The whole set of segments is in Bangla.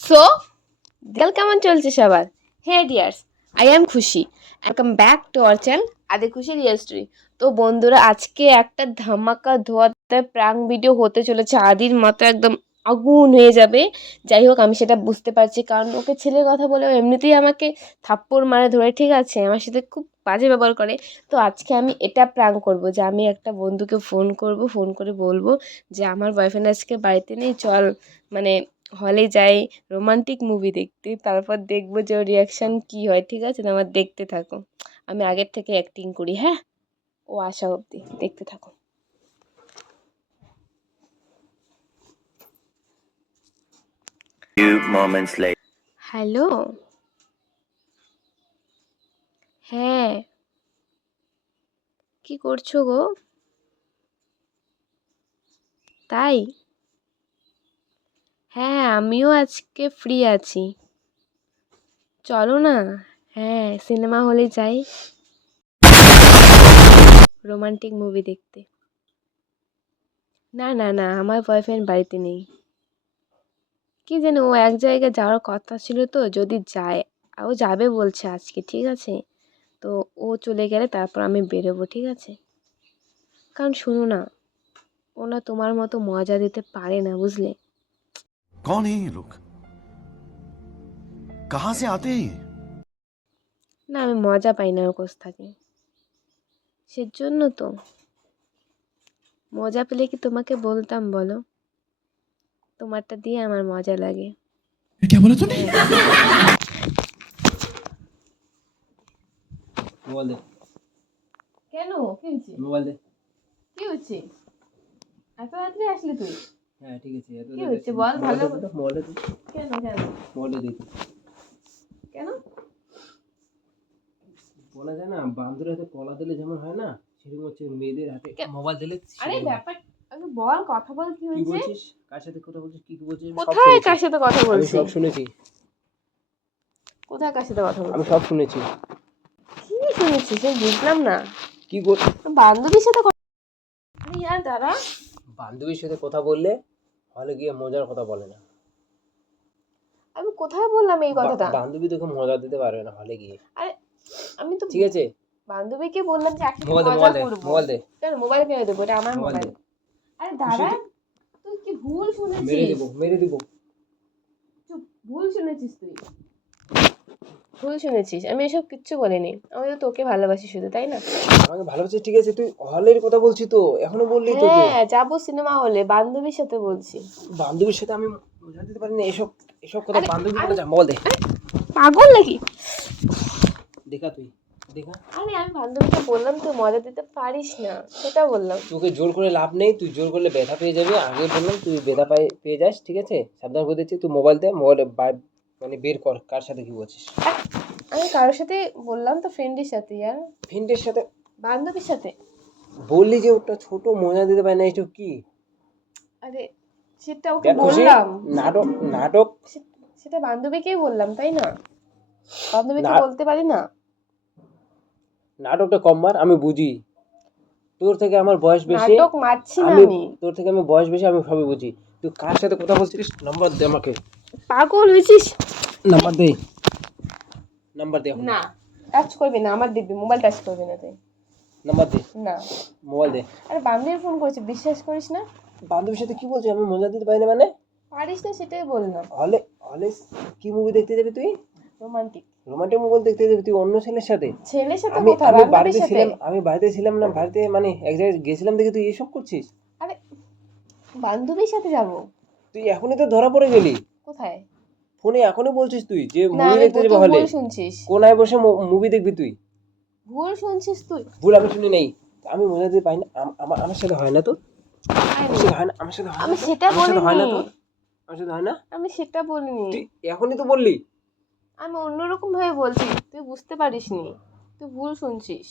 সো দিল কেমন চলছে সবার? হে ডিয়ার্স, আই এম খুশি। Welcome back to our channel আদি খুশি রিয়েল স্টোরি। তো বন্ধুরা, আজকে একটা ধামাকা ধোয়াতে প্রাঙ্ক ভিডিও হতে চলেছে। আদির মতো একদম আগুন হয়ে যাবে। যাই হোক, আমি সেটা বুঝতে পারছি, কারণ ওকে ছেলের কথা বলে ও এমনিতেই আমাকে থাপ্পড় মারে ধরে, ঠিক আছে, আমার সাথে খুব বাজে ব্যবহার করে। তো আজকে আমি এটা প্রাঙ্ক করব যে আমি একটা বন্ধুকে ফোন করব, ফোন করে বলবো যে আমার বয়ফ্রেন্ড আজকে বাড়িতে নেই, চল মানে হলে যাই রোমান্টিক মুভি দেখতে, তারপর দেখবো যে ওর রিয়াকশান কী হয়। ঠিক আছে, তোমার দেখতে থাকো, আমি আগের থেকে অ্যাক্টিং করি। হ্যাঁ, ও আসা অবধি দেখতে থাকো। Few moments later. হ্যালো, হ্যাঁ, কি করছো গো? তাই? হ্যাঁ, আমিও আজকে ফ্রি আছি, চলো না। হ্যাঁ, সিনেমা হলে যাই রোমান্টিক মুভি দেখতে। না না না, আমার বয়ফ্রেন্ড বাড়িতে নেই। কি জানি, ও এক জায়গায় যাওয়ার কথা ছিল, তো যদি যায়, ও যাবে বলছে আজকে, ঠিক আছে। তো ও চলে গেলে তারপর আমি বেরোবো, ঠিক আছে। কারণ শুনো না, ও না তোমার মতো মজা দিতে পারে না, বুঝলে। कौन है ये लोग? कहां से आते हैं ये? না, আমি মজা পাই না ওর কাছ থেকে, সেজন্য তো। মজা পেলে কি তোমাকে বলতাম বলো? তোমারটা দিয়ে আমার মজা লাগে। क्या बोला तूने? মোবাইল দে, কেন, কি হয়েছে? মোবাইল দে। কি হচ্ছে? এত রাত্রে আসলি তুই? হ্যাঁ ঠিক আছে, এত কি হচ্ছে বল, ভালো। মোবাইলটা দে, কেন কেন মোবাইলটা দে। কেন? বলা যায় না, বান্ধবীর হাতে কলা দিলে যেমন হয় না, সেরকম হচ্ছে মেয়েদের হাতে মোবাইল দিলে আরে সেরকম হয়। ব্যাপার, আগে বল, কথা বল, কি কি হয়েছে? বলছিস? কার সাথে কথা বলছিস? কি কি বলছিস? আমি সব কোথায় শুনেছি। কার সাথে কথা আমি বলছি? সব শুনেছি। কোথায় কার সাথে কথা আমি বলছি? সব শুনেছি। কি শুনেছিস? আমি বুঝলাম না। কি বল? বান্ধবীর সাথে কথা? আরে ইয়ার দাঁড়া, বান্ধবীর সাথে কথা বললে হলে গিয়ে মজার কথা বলে না। আমি কোথায় বললাম এই কথাটা? বান্ধবী তোকে মজা দিতে পারবে না হলে গিয়ে। আরে আমি তো ঠিক আছে, বান্ধবীকে বললাম যে একসাথে মোবাইল দে, মজা মোবাইল দে, করবো। মোবাইল দে, কেন মোবাইল কেন দেবো? এটা আমার মোবাইল মোবাইল। দে। আরে তুই দাঁড়া, শুধু- তুই কি ভুল মেরে শুনেছিস? দিব, মেরে দিব। চুপ, ভুল শুনেছিস তুই, ভুল শুনেছিস। আমি এসব কিচ্ছু বলিনি, আমি তো তোকে ভালোবাসি শুধু, তাই না? আমাকে ভালোবাসিস, ঠিক আছে, তুই হলের কথা বলছি তো, এখনো বললি তোকে। হ্যাঁ, যাবো সিনেমা হলে, বান্ধবীর সাথে বলছি। বান্ধবীর সাথে আমি মজা দিতে পারি না, এসব এসব কথা আরে, বান্ধবী আরে, বলে যা, মোবাইল দে। পাগল নাকি? দেখা তুই, দেখা। আরে আমি বান্ধবীকে বললাম তুই মজা দিতে পারিস না, সেটা বললাম। তোকে জোর করে লাভ নেই, তুই জোর করলে ব্যথা পেয়ে যাবি। আগে বললাম তুই ব্যথা পেয়ে যাস, ঠিক আছে, সাবধান করে দিচ্ছি। তুই মোবাইল দে, মোবাইলে মানে বের কর কার সাথে কি বলছিস। আমি কারোর সাথে বললাম তো, ফ্রেন্ডের সাথে ইয়ার, ফ্রেন্ডের সাথে বান্ধবীর সাথে। বললি যে ওটা ছোট মজা দিতে পারি না, এসব কি? আরে সেটা ওকে দেখ খুশি, বললাম। নাটক নাটক সেটা বান্ধবীকেই বললাম, তাই না? বান্ধবীকে না- বলতে পারি না? নাটকটা কম মার, আমি বুঝি। তোর থেকে আমার বয়স বেশি। নাটক মারছি না আমি আমি। তোর থেকে আমি বয়স বেশি, আমি সবই বুঝি। তুই কার সাথে কথা বলছিস? নাম্বার দে আমাকে, পাগল হয়েছিস? নাম্বার দে, নাম্বার দে এখন। না, টাচ করবি না, আমার দিবি, মোবাইল টাচ করবি না তুই। নাম্বার দে, না। মোবাইল দে। আরে বান্ধবী ফোন করেছে, বিশ্বাস করিস না? বান্ধবীর সাথে কি বলছিস? আমি মজা দিতে পারি না মানে? পারিস না, সেটাই বললাম। হলে হলে কি মুভি দেখতে যাবি তুই? রোমান্টিক। রোমান্টিক মুভি দেখতে যাবি তুই অন্য ছেলের সাথে? ছেলের সাথে আমি কোথায়? আমি বান্ধবীর বাড়িতে সাথে। ছিলাম, আমি বাড়িতে ছিলাম না, বাড়িতে মানে এক জায়গায় গেছিলাম দেখে তুই এসব করছিস। আরে বান্ধবীর সাথে যাব? তুই এখনই তো ধরা পড়ে গেলি। কোথায়? ফোনে এখনই বলছিস তুই যে না, মুভি আমি দেখতে যাবি তুই হলে। ভুল শুনছিস, কোনায় বসে মুভি দেখবি তুই? ভুল শুনছিস তুই। ভুল আমি শুনি নাই। আমি মজা দিতে পারি না, আমার আমার সাথে হয় না তো? আরে, আমার সাথে হয় না, আমার সাথে হয় আমি না তো? সেটা আমার সাথে হয় না বলিনি, তো? আমার সাথে হয় না? আমি সেটা বলিনি। তুই এখনই তো বললি। আমি অন্যরকম ভাবে বলছি, তুই বুঝতে পারিসনি, তুই ভুল শুনছিস।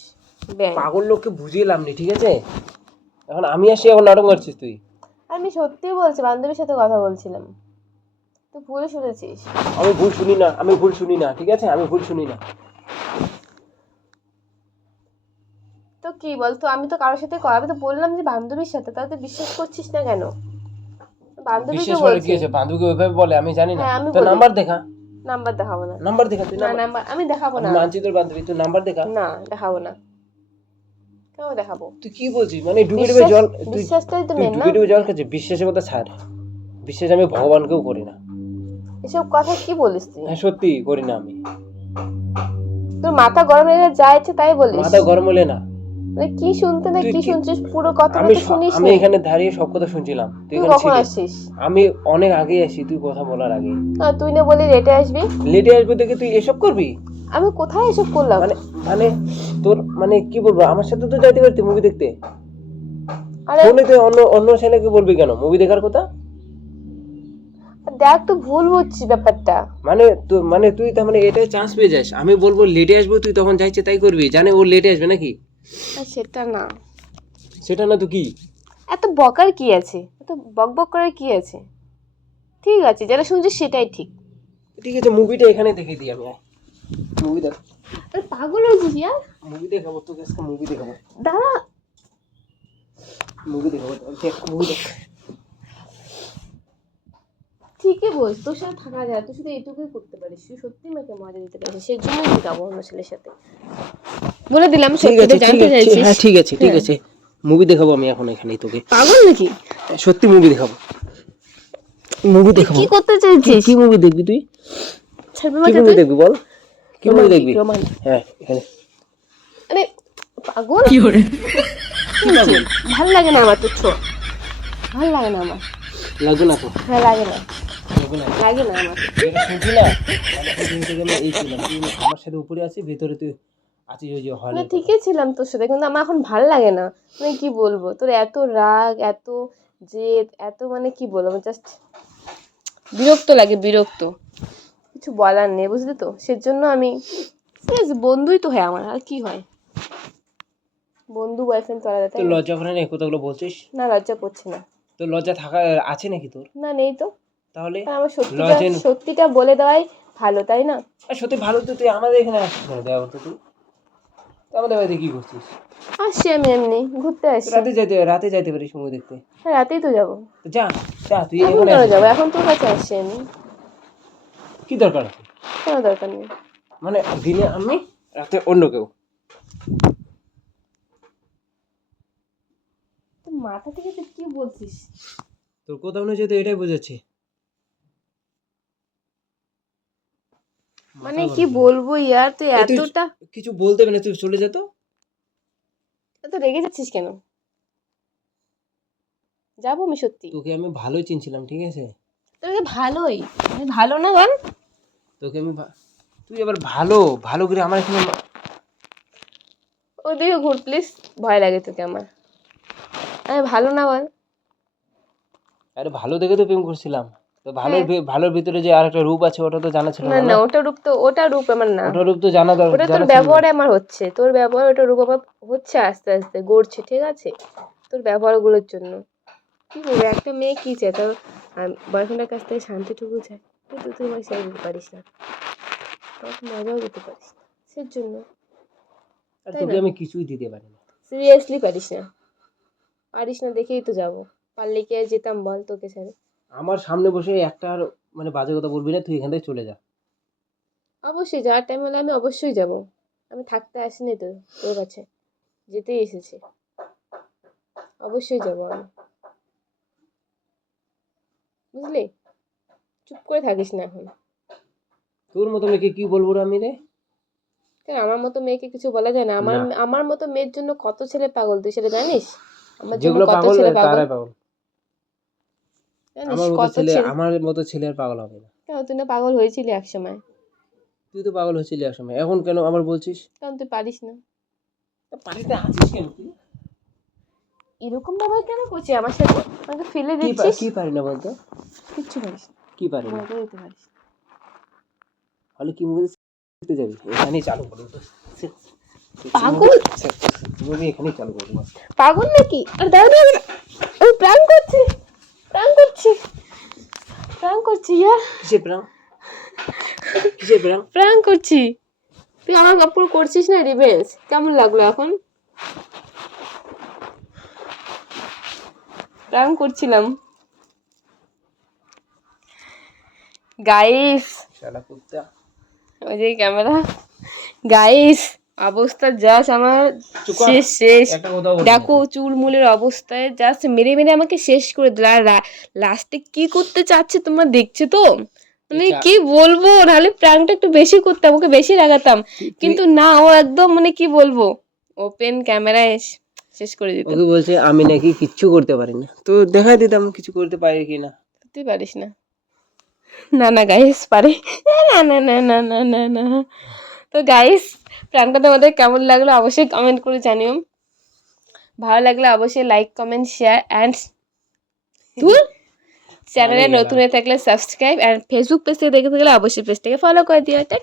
ব্যাং। পাগল লোককে বুঝিয়ে লাভ নেই, ঠিক আছে? এখন আমি আসি, এখন নাটক মারছিস তুই। আমি সত্যিই বলছি, বান্ধবীর সাথে কথা বলছিলাম, তুই ভুল শুনেছিস। আমি ভুল শুনি না, আমি ভুল শুনি না, ঠিক আছে, আমি ভুল শুনি না। তো কি বলতো, আমি তো কারোর সাথে আমি তো বললাম যে বান্ধবীর সাথে, তাহলে তুই বিশ্বাস করছিস না কেন? বান্ধবীকে বিশেষ করে কি বলছি। আছে, বান্ধবীকে ওইভাবে বলে আমি জানি না। হ্যাঁ আমি তোর বলি। নাম্বার দেখা, নাম্বার দেখাবো না। নাম্বার দেখা, তুই না নাম্বার, নাম্বার আমি দেখাবো আমি না। মানছি তোর বান্ধবী, তুই নাম্বার দেখা। না দেখাবো না। কেন দেখাবো? তুই কি বলছিস? মানে ডুবে ডুবে জল, তুই বিশ্বাসটাই তো তুই মেন না। ডুবে ডুবে জল খাচ্ছিস? বিশ্বাসের কথা ছাড়, বিশ্বাস আমি ভগবানকেও করি না। এসব কথা কি বলিস তুই? হ্যাঁ সত্যি করি না আমি। তোর মাথা গরম হয়ে যা ইচ্ছে তাই বলিস। মাথা গরম হলে না, মানে কি শুনতে না তুই কি কি- শুনছিস পুরো কথাটা আমি তো শুনিস আমি না। এখানে দাঁড়িয়ে সব কথা শুনছিলাম, তুই তুই এখানে কখন ছিলিস। আসছিস? আমি অনেক আগে আসি, তুই কথা বলার আগে। তুই না বলি লেটে আসবি। লেটে আসবে দেখে তুই এসব করবি? আমি কোথায় এসব করলাম? মানে মানে তোর মানে কি বলবো, আমার সাথে তো যাইতে পারতি মুভি দেখতে। আরে ফোনে তুই অন্য অন্য ছেলেকে বলবি কেন মুভি দেখার কথা? দেখ তো ভুল হচ্ছে ব্যাপারটা। মানে তুই তার মানে এটাই চান্স পেয়ে যাস, আমি বলবো লেটে আসবো, তুই তখন যাইছে তাই করবি, জানে ও লেটে আসবে নাকি? সেটা না। সেটা না তো কি? এত বকার কি আছে, এত বক বক করার কি আছে? ঠিক আছে, যেটা শুনছিস সেটাই ঠিক। ঠিক আছে, মুভিটা এখানে দেখে দিই আমি। মুভি দেখ, আরে পাগল হয়েছিস ইয়ার। মুভি দেখাবো তোকে আজকে, মুভি দেখাবো, দাঁড়া। মুভি দেখাবো, দেখ মুভি দেখ। ঠিকই বল, তোর সাথে থাকা যায়, তুই শুধু এইটুকুই করতে পারিস, তুই সত্যি আমাকে মজা দিতে পারিস, সেই জন্যই তুই যাবো অন্য ছেলের সাথে। বলে দিলাম সত্যিটা জানতে চাইছিস। হ্যাঁ ঠিক আছে ঠিক আছে, মুভি দেখাবো আমি এখন এখানেই তোকে। পাগল নাকি? সত্যি মুভি দেখাবো, মুভি দেখাবো। কি করতে চাইছিস? কি মুভি দেখবি তুই? ছাড়বি কি আমাকে মুভি তুই? দেখবি বল, কি মুভি দেখবি? রোমান। হ্যাঁ এখানে। আরে পাগল কি করে? ভাল লাগে না আমার তো, ভাল লাগে না আমার। লাগবে না তো? হ্যাঁ লাগে না, লাগবে না? লাগে না আমার। এটা শুনছি না, আমি এই ছিলাম, তুই আমার সাথে উপরে আছিস, ভেতরে তুই আছিস ওই যে হলে। না ঠিকই ছিলাম তোর সাথে, কিন্তু আমার এখন ভাল লাগে না। মানে কি বলবো, তোর এত রাগ, এত জেদ, এত মানে কি বলবো, জাস্ট বিরক্ত লাগে, বিরক্ত। কিছু বলার নেই বুঝলি তো, সেজন্য আমি বন্ধুই তো হয় আমার, আর কি হয়, বন্ধু বয়ফ্রেন্ড করা যায়, তাই তোর না? লজ্জা করে না এই কথাগুলো বলছিস? না লজ্জা করছে না। তোর লজ্জা থাকা আছে নাকি তোর? না নেই তো। তাহলে আর আমার সত্যিটা লজেন- সত্যিটা বলে দেওয়াই ভালো, তাই না? আর সত্যি ভালো তো, তুই আমাদের এখানে আসছিস না দেওয়া তো, তুই তো আমাদের বাড়িতে কি করছিস? আসছি আমি এমনি ঘুরতে আসছি। রাতে যাইতে পারিস মুভি দেখতে। হ্যাঁ রাতেই তো যাবো। তো যা যা, তুই এখন এখানে কেন আসিস যাবো, না। এখন তোর কাছে আসছি আমি। কি দরকার আছে? কোনো দরকার নেই। মানে দিনে আমি, রাতে অন্য কেউ। তোর মাথা থেকে তুই কি বলছিস? তোর কথা মনে হচ্ছে তো এটাই বোঝাচ্ছে। মানে কি বলবো ইয়ার, তুই এই তুই এতটা কিছু বলতে হবে না, তুই চলে যা তো। এত রেগে যাচ্ছিস কেন? যাবো আমি সত্যি। তোকে আমি ভালোই চিনছিলাম, ঠিক আছে? তোকে ভালোই, আমি ভালো না বল? তোকে আমি তুই এবার ভালো ভালো করে আমার এখানে ওদিকে ঘুর প্লিজ, ভয় লাগে তোকে আমার। আমি ভালো না বল? আরে ভালো দেখে তো প্রেম করছিলাম, তো ভালোর ভালোর ভিতরে যে আরেকটা রূপ আছে ওটা তো জানা ছিল না না। না, ওটা রূপ তো, ওটা রূপ আমার না। ওটা রূপ তো জানা ওটা তোর জানা ছিল না। ব্যবহারে আমার হচ্ছে, তোর ব্যবহার, ওটা রূপ আমার হচ্ছে আস্তে আস্তে গড়ছে, ঠিক আছে? তোর ব্যবহারগুলোর জন্য কি করবো, একটা মেয়ে কি চায়, তার বয়ফ্রেন্ডের কাছ থেকে শান্তিটুকু চায়, কিন্তু তুই আমাকে সেটা দিতে পারিস না, আমাকে মজাও দিতে পারিস না, সেজন্য। আর তাই তোকে না? আমি কিছুই দিতে পারি না। সিরিয়াসলি পারিস না, পারিস না দেখেই তো যাবো, পারলে কি আর যেতাম বল তোকে ছেড়ে? আমার সামনে বসে একটা আর মানে বাজে কথা বলবি না, তুই এখান থেকে চলে যা। অবশ্যই যাওয়ার টাইম হলে আমি অবশ্যই যাব, আমি থাকতে আসিনি তো তোর কাছে, যেতেই এসেছি, অবশ্যই যাব আমি, বুঝলি? চুপ করে থাকিস না এখন। তোর মতো মেয়েকে কি বলবো রে আমি রে? কেন আমার মতো মেয়েকে কিছু বলা যায় না? আমার না। আমার মতো মেয়ের জন্য কত ছেলে পাগল, তুই সেটা জানিস? আমার জন্য যেগুলো কত পাগল ছেলে পাগল তারাই পাগল। জানিস? আমার মতো কত ছেলে, ছেলে। আমার মতো ছেলে আর পাগল হবে না। কেন তুই না পাগল হয়েছিলি এক সময়? তুই তো পাগল হয়েছিলি এক সময়, এখন কেন আবার বলছিস? কারণ তুই পারিস না। পানিতে আছিস কেন তুই? এরকম ব্যবহার কেন করছিস আমার সাথে? আমাকে ফেলে কি দিচ্ছিস? কি পারি না বলতো? কিচ্ছু পারিস না, কি পারি না? মজা দিতে পারিস না। হলে কি মুভি দেখতে যাবি? এখানেই চালু করবো তো। পাগল, মুভি এখানেই চালু করবো। পাগল নাকি? আর দাঁড়া দাঁড়া, আমি প্র্যাঙ্ক করছি, প্র্যাঙ্ক করছি, প্র্যাঙ্ক করছি ইয়ার, কিসের প্রাণ? কিসের প্রাণ? প্র্যাঙ্ক করছি। তুই আমার কাপড় করছিস না রিভেঞ্জ, কেমন লাগলো এখন? প্রাঙ্ক করছিলাম গাইস। শালা কুত্তা। ওই যে ক্যামেরা গাইস, অবস্থা জাস্ট আমার চুপ কর। শেষ শেষ। একটা কথাও বলবি না দেখো চুলমুলের অবস্থায় জাস্ট মেরে মেরে আমাকে শেষ করে দিল। আর লাস্টে কি করতে চাচ্ছে তোমরা দেখছো তো, মানে এটা- কি বলবো, নাহলে প্রাঙ্কটা একটু বেশি করতাম, ওকে বেশি রাগাতাম, কিন্তু না, ও একদম মানে কি বলবো, ওপেন ক্যামেরায় শেষ করে দিত। ওকে বলছে আমি নাকি কিচ্ছু করতে পারি না, তো দেখাই দিতাম কিছু করতে পারি কিনা। তুই পারিস না? না না গাইস পারে। না না না না না না না। তো গাইস, প্রাঙ্কটা তোমাদের কেমন লাগলো অবশ্যই কমেন্ট করে জানিও। ভালো লাগলে অবশ্যই লাইক কমেন্ট শেয়ার অ্যান্ড চ্যানেলে নতুন হয়ে থাকলে সাবস্ক্রাইব, অ্যান্ড ফেসবুক পেজ থেকে দেখে থাকলে অবশ্যই পেজটাকে ফলো করে দিও। টাটা।